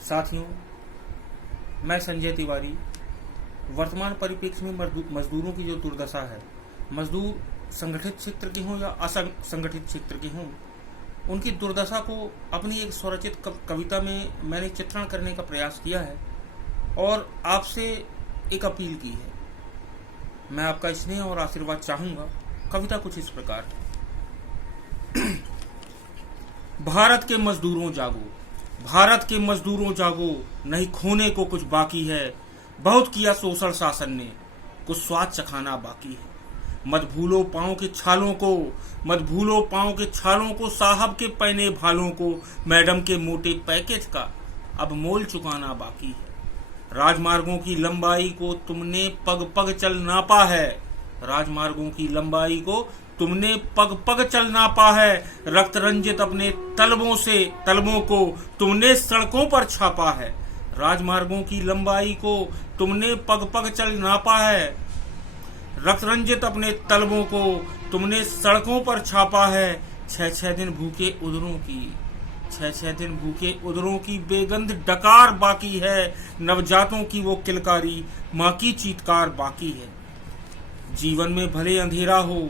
साथियों, मैं संजय तिवारी। वर्तमान परिप्रेक्ष्य में मजदूरों की जो दुर्दशा है, मजदूर संगठित क्षेत्र के हों या असंगठित क्षेत्र के हों, उनकी दुर्दशा को अपनी एक स्वरचित कविता में मैंने चित्रण करने का प्रयास किया है और आपसे एक अपील की है। मैं आपका स्नेह और आशीर्वाद चाहूंगा। कविता कुछ इस प्रकार है। भारत के मजदूरों जागो, भारत के मजदूरों जागो, नहीं खोने को कुछ बाकी है। बहुत किया शोषण शासन ने, कुछ स्वाद चखाना बाकी है। मत भूलो पांव के छालों को, मत भूलो पांव के छालों को, साहब के पहने भालों को, मैडम के मोटे पैकेज का अब मोल चुकाना बाकी है। राजमार्गों की लंबाई को तुमने पग पग चल नापा है, राजमार्गों की लंबाई को तुमने पग पग चल नापा है। रक्त रंजित अपने तलबों को तुमने सड़कों पर छापा है। राजमार्गों की लंबाई को तुमने पग पग चल नापा है। रक्त रंजित अपने तलबों को तुमने सड़कों पर छापा है। 6-6 दिन भूखे उदरों की, 6-6 दिन भूखे उदरों की बेगंध डकार बाकी है। नवजातों की वो किलकारी, माँ की चीत्कार बाकी है। जीवन में भले अंधेरा हो,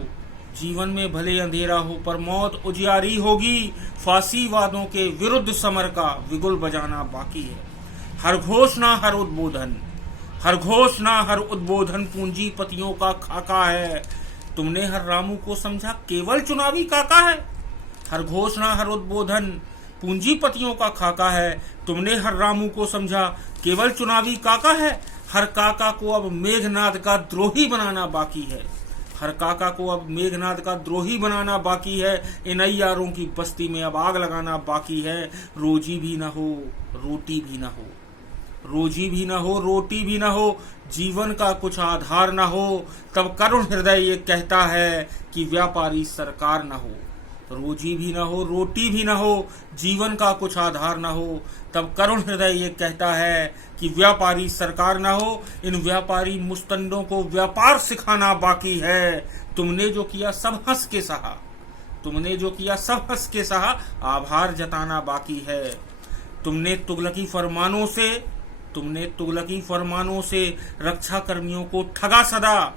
जीवन में भले अंधेरा हो, पर मौत उजियारी होगी। फांसीवादों के विरुद्ध समर का विगुल बजाना बाकी है। हर घोषणा हर उद्बोधन, हर घोषणा हर उद्बोधन पूंजीपतियों का खाका है। तुमने हर रामू को समझा केवल चुनावी काका है। हर घोषणा हर उद्बोधन पूंजीपतियों का खाका है। तुमने हर रामू को समझा केवल चुनावी काका है। हर काका को अब मेघनाद का द्रोही बनाना बाकी है। हर काका को अब मेघनाद का द्रोही बनाना बाकी है। इन अय्यारों की बस्ती में अब आग लगाना बाकी है। रोजी भी न हो, रोटी भी न हो, रोजी भी न हो, रोटी भी न हो, जीवन का कुछ आधार न हो, तब करुण हृदय ये कहता है कि व्यापारी सरकार न हो। रोजी भी न हो, रोटी भी न हो, जीवन का कुछ आधार न हो, तब करुण हृदय ये कहता है कि व्यापारी सरकार न हो। इन व्यापारी मुस्तंडों को व्यापार सिखाना बाकी है। तुमने जो किया सब हंस के सहा, तुमने जो किया सब हंस के सहा, आभार जताना बाकी है। तुमने तुगलकी फरमानों से रक्षा कर्मियों को ठगा सदा।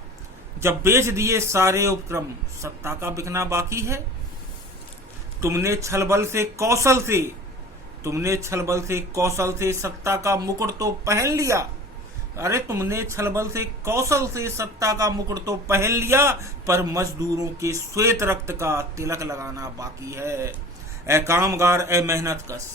जब बेच दिए सारे उपक्रम, सत्ता का बिकना बाकी है। तुमने छलबल से कौशल से सत्ता का मुकुट तो पहन लिया। अरे तुमने छलबल से कौशल से सत्ता का मुकुट तो पहन लिया, पर मजदूरों के श्वेत रक्त का तिलक लगाना बाकी है। ए कामगार ए मेहनत कश,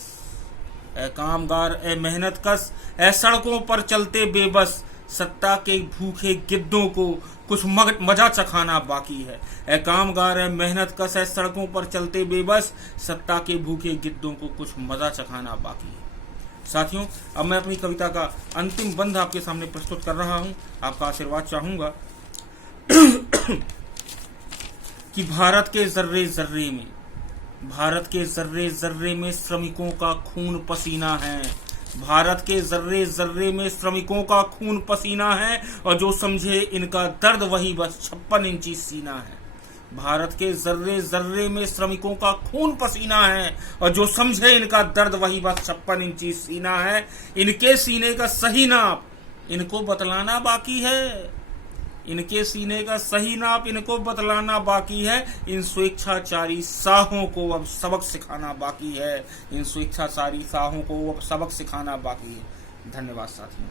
ए कामगार ए मेहनत कश, ए सड़कों पर चलते बेबस, सत्ता के भूखे गिद्धों को कुछ मजा चखाना बाकी है। ए कामगार ए मेहनत कश, ए सड़कों पर चलते बेबस, सत्ता के भूखे गिद्धों को कुछ मजा चखाना बाकी है। साथियों, अब मैं अपनी कविता का अंतिम बंध आपके सामने प्रस्तुत कर रहा हूं। आपका आशीर्वाद चाहूंगा कि भारत के जर्रे जर्रे में, भारत के जर्रे जर्रे में श्रमिकों का खून पसीना है। भारत के जर्रे जर्रे में श्रमिकों का खून पसीना है, और जो समझे इनका दर्द वही बस 56 इंची सीना है। भारत के जर्रे जर्रे में श्रमिकों का खून पसीना है, और जो समझे इनका दर्द वही बस 56 इंची सीना है। इनके सीने का सही नाप इनको बतलाना बाकी है। इनके सीने का सही नाप इनको बतलाना बाकी है। इन स्वेच्छाचारी साहों को अब सबक सिखाना बाकी है। इन स्वेच्छाचारी साहों को अब सबक सिखाना बाकी है। धन्यवाद साथियों।